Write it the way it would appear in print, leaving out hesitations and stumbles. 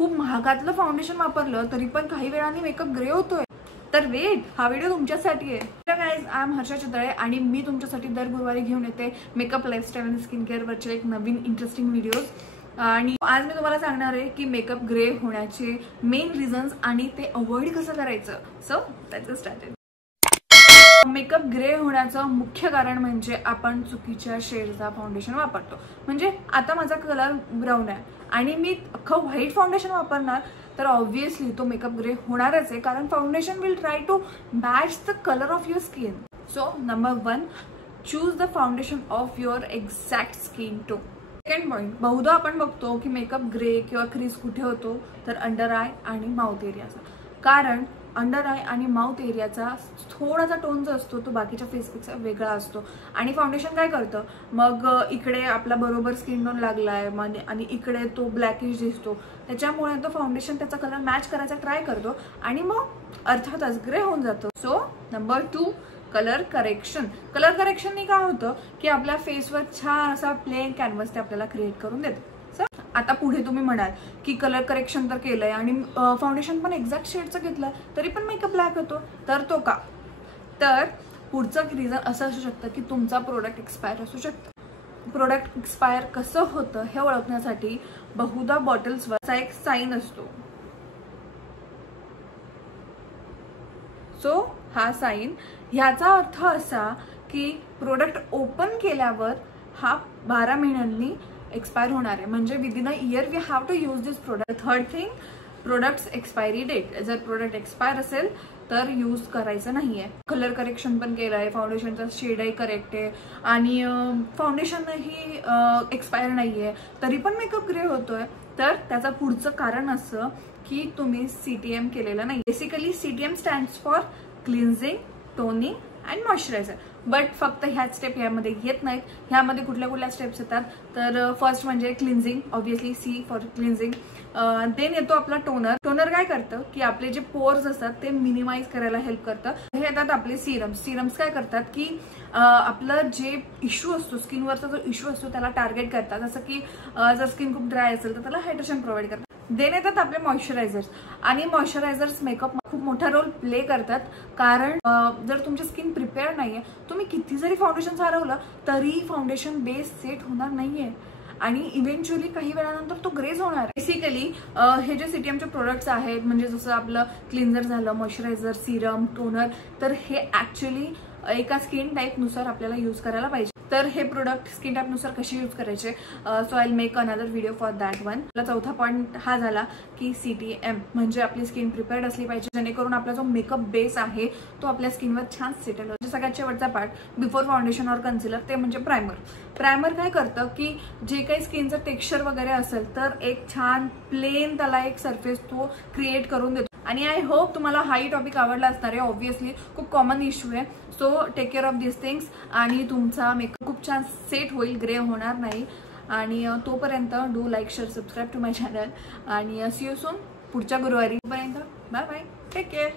खूप महागातलं फाउंडेशन वापरलं तरी पण काही वेळाने मेकअप ग्रे होतोय, तर वेट, हा व्हिडिओ तुमच्यासाठी आहे. Guys, I am Harsha Chitale आणि मी तुमच्यासाठी दर गुरुवारी घेऊन येते मेकअप, लाईफस्टाईल आणि स्किन केअर वरचे एक नवीन इंटरेस्टिंग व्हिडिओज. आणि आज मी तुम्हाला सांगणार आहे की मेकअप ग्रे होण्याचे मेन रिझन्स आणि ते अवॉइड कसं करायचं. So let's start. Makeup grey होण्याचं मुख्य कारण म्हणजे आपण चुकीच्या शेडचा फाउंडेशन वापरतो. म्हणजे आता माझा कलर ब्राऊन आहे आणि मी अख्खं व्हाईट फाउंडेशन वापरणार तर ऑब्व्हियसली तो मेकअप ग्रे होणारच आहे, कारण foundation will try to match the colour of your skin. So number 1, choose the foundation of your exact skin tone. Second point, बहुधा आपण बघतो की मेकअप ग्रे किंवा क्रीज कुठे होतो तर अंडर आय आणि माउथ एरियाचा. कारण अंडर आय आणि माउथ एरियाचा थोडासा टोन जो असतो तो बाकीच्या फेसपेक्षा वेगळा असतो आणि फाउंडेशन काय करतं, मग इकडे आपला बरोबर स्किन टोन लागलाय आणि इकडे तो ब्लॅकिश दिसतो, त्याच्यामुळे तो फाउंडेशन त्याचा कलर मॅच करायचा ट्राय करतो आणि मग अर्थातच ग्रे होऊन जातो. So number 2, colour correction. Colour करेक्शनने काय होतं की आपल्या फेसवर छान असा प्लेन कॅनव्हास ते आपल्याला क्रिएट करून देतं. आता पुढे तुम्ही म्हणाल की कलर करेक्शन तर केलंय आणि फाउंडेशन पण एक्झॅक्ट शेडचं घेतलं तरी पण मेकअप ब्लॅक होतो, तर तो का? तर पुढचं रिझन असं असू शकतं की तुमचा प्रोडक्ट एक्सपायर असू शकतं. प्रोडक्ट एक्सपायर कसं होतं हे ओळखण्यासाठी बहुधा बॉटल्सवर एक साईन असतो. सो हा साईन ह्याचा अर्थ असा की प्रोडक्ट ओपन केल्यावर हा 12 महिन्यांनी एक्सपायर होणार आहे, म्हणजे within a year we have to use this product. Third thing, products expiry date. जर प्रोडक्ट एक्सपायर असेल तर यूज करायचं नाहीये. कलर करेक्शन पण केलं आहे, फाउंडेशनचा शेडही करेक्ट आहे आणि फाउंडेशनही एक्सपायर नाहीये तरी पण मेकअप ग्रे होतोय, तर त्याचं पुढचं कारण असं की तुम्ही CTM केलेलं नाही. Basically CTM stands for cleansing, toning and moisturiser. But फक्त ह्याच स्टेप ह्यामध्ये येत नाहीत. ह्यामध्ये कुठल्या कुठल्या स्टेप्स येतात तर फर्स्ट म्हणजे cleansing, obviously C for cleansing. Then येतो आपला टोनर. टोनर काय करतं की आपले जे पोर्स असतात ते मिनिमाइज करायला हेल्प करतं. हे येतात आपले सिरम्स. सिरम्स काय करतात की आपलं जे इश्यू असतो, स्किनवरचा जो इश्यू असतो त्याला टार्गेट करतात. जसं की जर स्किन खूप ड्राय असेल तर त्याला हायड्रेशन प्रोव्हाइड करतात. देन येतात आपले मॉइश्चरायझर्स आणि मॉइश्चरायझर्स मेकअप खूप मोठा रोल प्ले करतात, कारण जर तुमची स्किन प्रिपेअर नाहीये, तुम्ही किती जरी फाउंडेशन हरवलं तरी फाउंडेशन बेस सेट होणार नाहीये आणि इव्हेंच्युअली काही वेळानंतर तो ग्रेज होणार. बेसिकली हे जे CTMचे प्रोडक्ट्स आहेत, म्हणजे जसं आपलं क्लिन्झर झालं, मॉइश्चरायझर, सिरम, टोनर, तर हे ऍक्च्युअली एका स्किन टाईपनुसार आपल्याला यूज करायला पाहिजे. तर हे प्रोडक्ट स्किन टाईपनुसार कसे यूज करायचे, so I will make another video for that one. चौथा पॉईंट हा झाला की CTM म्हणजे आपली स्किन प्रिपेअर्ड असली पाहिजे, जेणेकरून आपला जो मेकअप बेस आहे तो आपल्या स्किनवर छान सेटल होतो. सगळ्यात शेवटचा पार्ट बिफोर फाउंडेशन और कन्सिलर, ते म्हणजे प्रायमर. प्रायमर काय करतं की जे काही स्किनचं टेक्स्चर वगैरे असेल तर एक छान प्लेन त्याला एक सरफेस तो क्रिएट करून देतो. आणि आय होप तुम्हाला हाही टॉपिक आवडला असणार आहे. ऑब्व्हियसली खूप कॉमन इश्यू आहे. So take care of this things आणि तुमचा मेकअप खूप छान सेट होईल, ग्रे होणार नाही. आणि तोपर्यंत do like, share, subscribe to my channel आणि सी यू सून पुढच्या गुरुवारी. पर्यंत बाय बाय, टेक केअर.